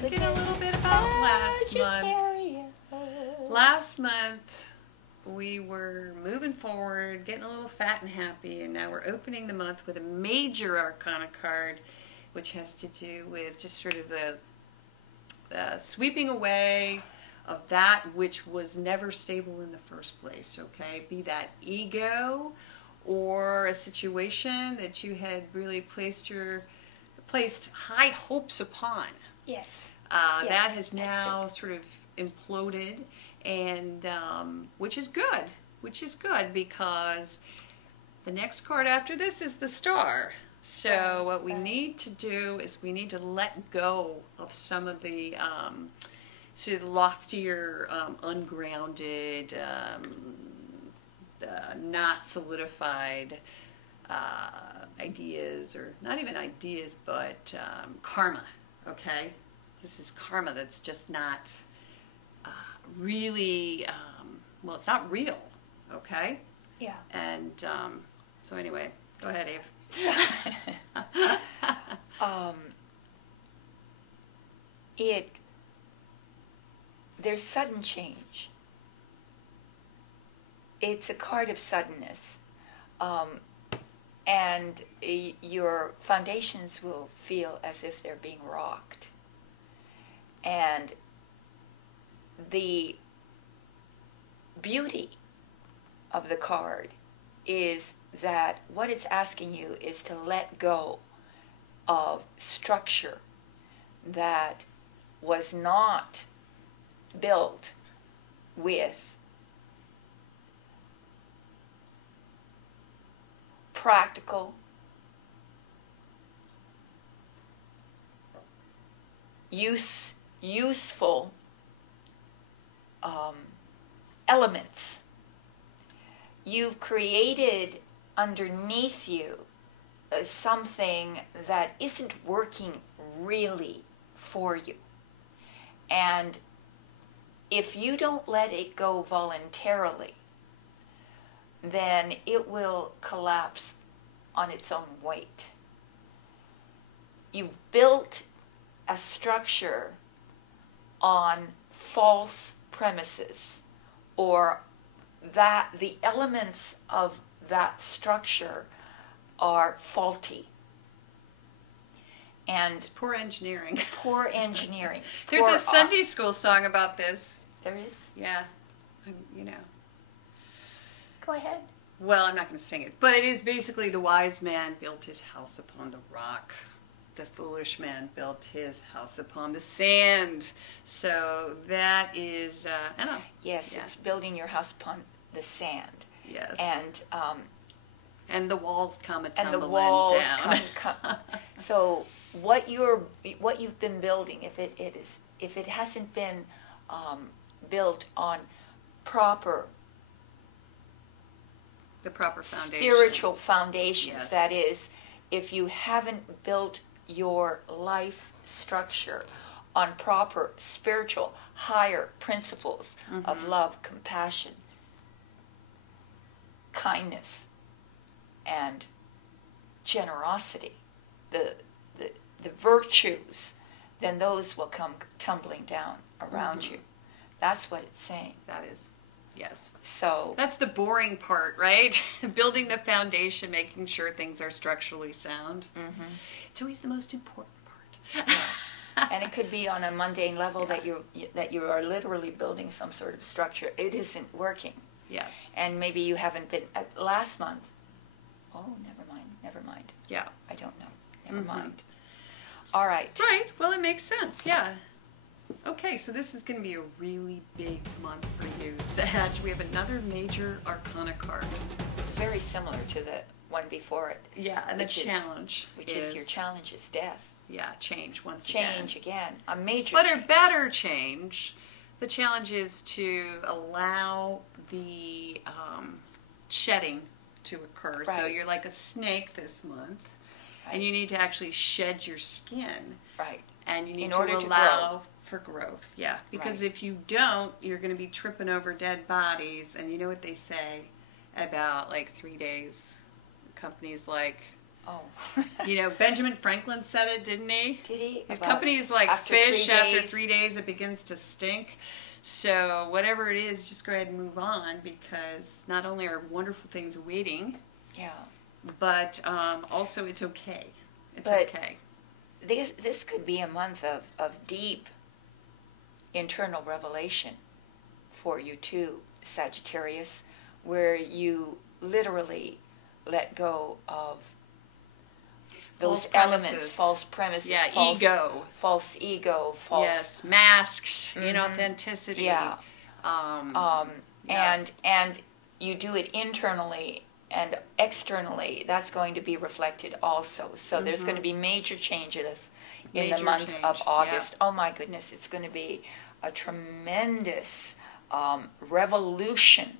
thinking a little bit about last month. Sagittarius. Last month, we were moving forward, getting a little fat and happy, and now we're opening the month with a major arcana card, which has to do with just sort of the sweeping away of that which was never stable in the first place, okay? Be that ego or a situation that you had really placed high hopes upon. Yes. That Yes, has now sort of imploded, and which is good because the next card after this is the Star. So what we need to do is we need to let go of some of the sort of loftier, ungrounded, not solidified ideas, or not even ideas, but karma, okay? This is karma that's just not really, well, it's not real, okay? Yeah. And so anyway, go ahead, Eve. There's sudden change. It's a card of suddenness. And your foundations will feel as if they're being rocked. And the beauty of the card is that what it's asking you is to let go of structure that was not built with practical, useful elements. You've created underneath you something that isn't working really for you. And if you don't let it go voluntarily, then it will collapse on its own weight. You built a structure on false premises, or that the elements of that structure are faulty. And it's poor engineering. Poor engineering. There's a Sunday school song about this. There is? Yeah. You know. Go ahead. Well, I'm not going to sing it, but it is basically the wise man built his house upon the rock. The foolish man built his house upon the sand. So that is, I don't know. Yes, yeah. It's building your house upon the sand. Yes. And the walls come a tumbling and the walls down. come. So what you've been building, if it hasn't been built on the proper foundation, spiritual foundations, yes. That is, if you haven't built your life structure on proper spiritual higher principles of love, compassion, kindness, and generosity, the virtues, then those will come tumbling down around you. That's what it's saying. That is, yes. So that's the boring part, right? Building the foundation, making sure things are structurally sound. It's always the most important part. Yeah. And it could be on a mundane level, yeah, that you are literally building some sort of structure. It isn't working. Yes. And maybe you haven't been last month. Oh, never mind. Yeah. I don't know. Never mind. All right. Right. Well, it makes sense. Yeah. Okay, so this is going to be a really big month for you, Sag. We have another major arcana card. Very similar to the one before it. Yeah, and the challenge. Which is your challenge is death. Yeah, change once again. Change again. A major change. But a better change. The challenge is to allow the shedding to occur. Right. So you're like a snake this month, right, and you need to actually shed your skin. Right. And you need to allow for growth. Yeah. Because if you don't, you're going to be tripping over dead bodies. And you know what they say about like 3 days? Companies like Oh. You know, Benjamin Franklin said it, didn't he? Did he? His About company is like after fish. 3 After days? 3 days, it begins to stink. So whatever it is, just go ahead and move on, because not only are wonderful things waiting, Yeah. but also it's okay. It's But okay. This could be a month of deep internal revelation for you too, Sagittarius, where you literally let go of those elements, false premises, Yeah, false ego, false, yes, masks, inauthenticity. yeah, Yeah. and you do it internally and externally. That's going to be reflected also. So there's going to be major changes in the Major month change, of August. yeah. Oh my goodness, it's going to be a tremendous revolution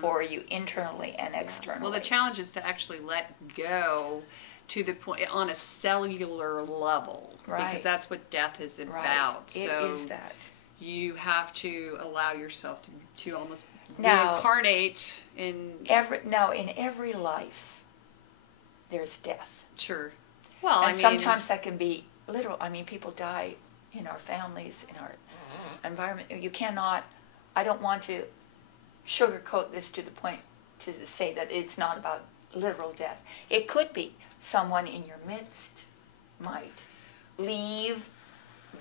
for you internally and externally. Well, the challenge is to actually let go to the point on a cellular level, Right. because that's what death is about. Right. It So is that. you have to allow yourself to almost Now- reincarnate in. In every life, there's death. Sure. Well, And sometimes that can be literal. I mean, people die in our families, in our environment. You cannot, I don't want to sugarcoat this to the point to say that it's not about literal death. It could be. Someone in your midst might leave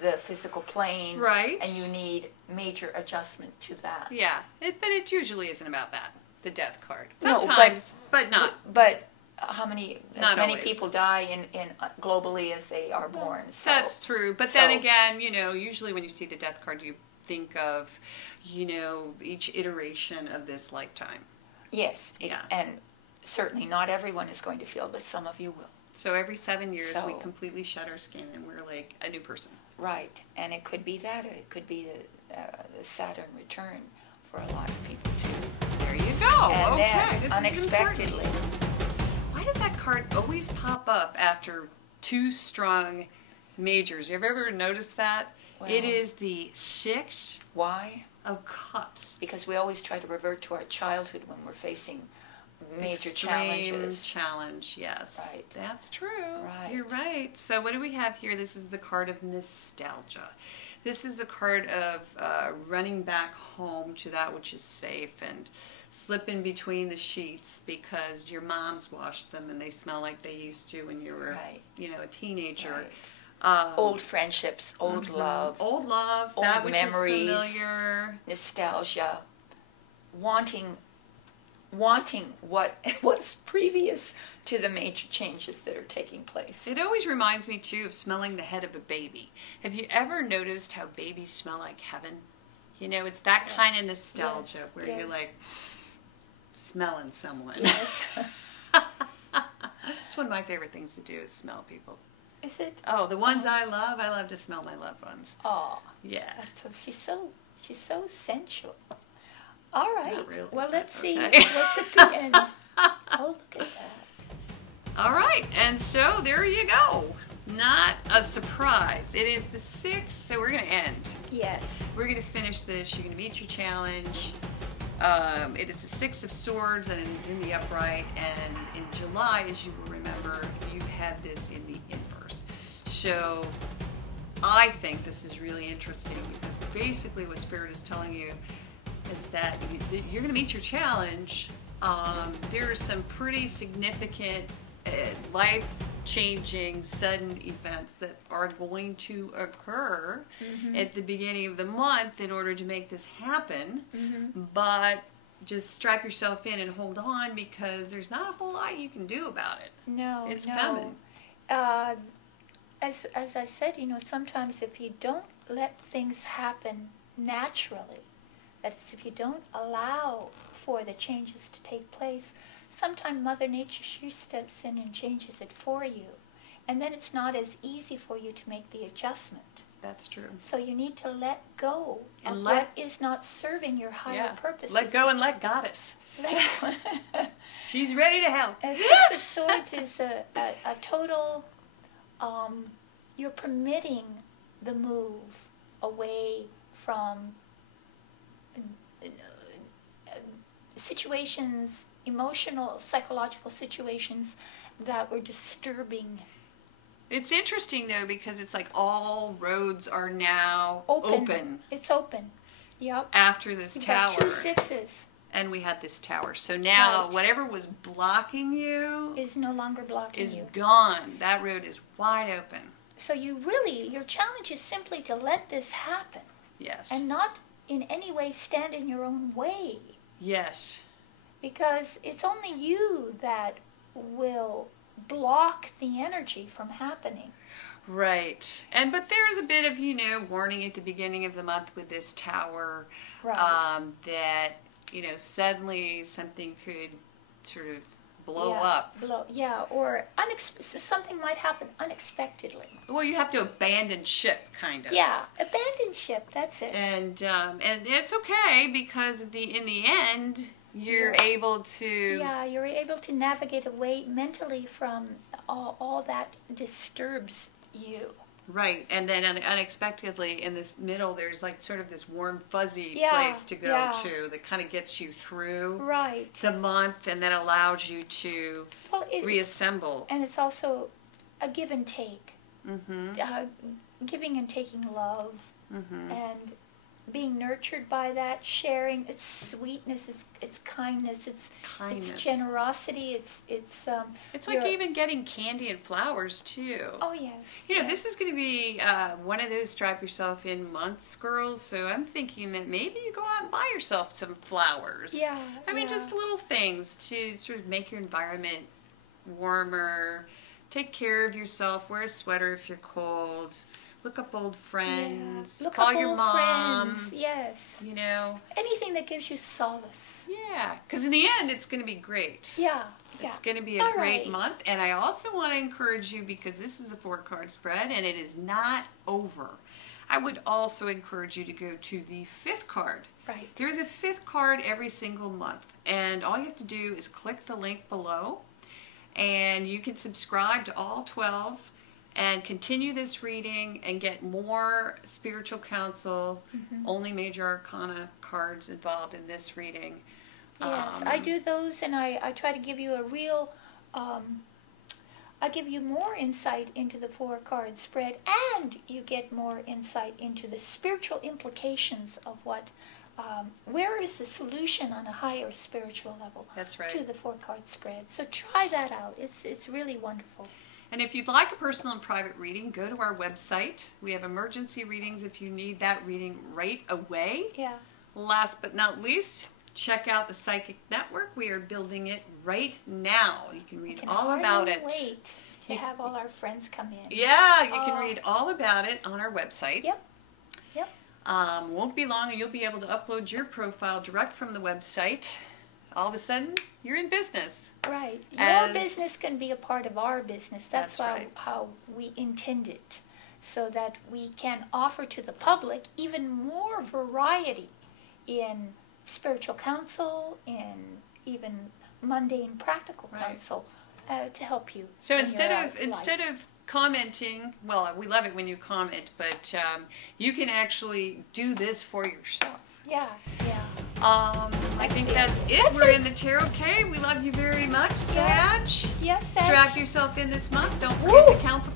the physical plane. Right. And you need major adjustment to that. Yeah, but it usually isn't about that. The death card. No, Sometimes, but not. But how many Not many always. people die in globally as they are born? So, That's true. But then again, usually when you see the death card, you think of, each iteration of this lifetime. yes, Yeah. and certainly not everyone is going to feel, but some of you will. So every 7 years, we So- completely shed our skin and we're like a new person. Right, and it could be that, or it could be the Saturn return for a lot of people too. There you go. And Okay. then, This unexpectedly, is important. Why does that card always pop up after two strong majors? You ever noticed that? Well- It is the 6 why? of Cups. Because we always try to revert to our childhood when we're facing major Extreme challenges. challenge, yes. Right. That's true. Right. You're right. So what do we have here? This is the card of nostalgia. This is a card of running back home to that which is safe and slipping between the sheets because your mom's washed them and they smell like they used to when you were, Right. a teenager. Right. Old friendships, old love, Old love, old that which memories. is familiar. nostalgia, wanting what was previous to the major changes that are taking place. It always reminds me, too, of smelling the head of a baby. Have you ever noticed how babies smell like heaven? It's that Yes. kind of nostalgia Yes. where Yes. you're like smelling someone. Yes. It's one of my favorite things to do is smell people. Is it? Oh, the ones I love to smell my loved ones. Oh, Yeah. she's so sensual. All right. Not really, Well, let's but see okay. what's at the end. Oh, look at that. All right, and so there you go. Not a surprise. It is the 6th, so we're going to end. Yes. We're going to finish this. You're going to meet your challenge. It is the 6 of Swords, and it is in the upright. And in July, as you will remember, you had this in the inverse. So I think this is really interesting because basically what Spirit is telling you is that you're going to meet your challenge. There are some pretty significant life-changing, sudden events that are going to occur at the beginning of the month in order to make this happen. But just strap yourself in and hold on because there's not a whole lot you can do about it. No, It's no. coming. As I said, sometimes if you don't let things happen naturally, that is, if you don't allow for the changes to take place, sometimes Mother Nature, she steps in and changes it for you. And then it's not as easy for you to make the adjustment. That's true. So you need to let go And of let- what is not serving your higher purposes. Let go and let Goddess. She's ready to help. A Six of Swords is a total, you're permitting the move away from situations, emotional, psychological situations, that were disturbing. It's interesting though, because it's like all roads are now open. It's open. Yep. After this tower. Got 2 6s. And we had this tower. So now Right. whatever was blocking you Is no longer blocking is you. gone. That road is wide open. So your challenge is simply to let this happen. Yes. And not in any way stand in your own way. Yes. Because it's only you that will block the energy from happening. Right. But there's a bit of, warning at the beginning of the month with this tower. Right. That, suddenly something could sort of blow up. Or something might happen unexpectedly. Well, you have to abandon ship, kind of. Yeah, abandon ship, that's it. And it's okay, because in the end, you're able to... Yeah, you're able to navigate away mentally from all that disturbs you. Right, and then unexpectedly in this middle, there's like sort of this warm, fuzzy place to go to that kind of gets you through the month, and then allows you to reassemble. And it's also a give and take. Mm-hmm. Giving and taking love, and being nurtured by that, sharing its sweetness, its kindness, its generosity, it's like even getting candy and flowers too. Oh yes. This is going to be one of those strap yourself in months, girls. So I'm thinking that maybe you go out and buy yourself some flowers. Yeah. I mean, just little things to sort of make your environment warmer. Take care of yourself. Wear a sweater if you're cold. Look up old friends. Look Call up your old mom. Friends. Yes. Anything that gives you solace. Yeah, because in the end, it's going to be great. Yeah. It's going to be a great month. And I also want to encourage you, because this is a 4-card spread and it is not over. I would also encourage you to go to the 5th card. Right. There's a 5th card every single month. And all you have to do is click the link below. And you can subscribe to all 12 and continue this reading and get more spiritual counsel, only major arcana cards involved in this reading. Yes, I do those, and I try to give you a real, I give you more insight into the 4-card spread, and you get more insight into the spiritual implications of what, where is the solution on a higher spiritual level. That's right. To the 4-card spread. So try that out. It's really wonderful. And if you'd like a personal and private reading, go to our website. We have emergency readings if you need that reading right away. Yeah. Last but not least, check out the Psychic Network. We are building it right now. You can read all about it. Wait to have all our friends come in. Yeah, you can read all about it on our website. Yep. Won't be long and you'll be able to upload your profile direct from the website. All of a sudden, you're in business. Right. Your business can be a part of our business. That's how we intend it. So that we can offer to the public even more variety in spiritual counsel, in even mundane practical counsel to help you. So instead of commenting, well, we love it when you comment, but you can actually do this for yourself. Yeah. I think that's it. We're in the Tarot Cave. We love you very much, Sag. Yes, Sag. Strap yourself in this month. Don't forget to counsel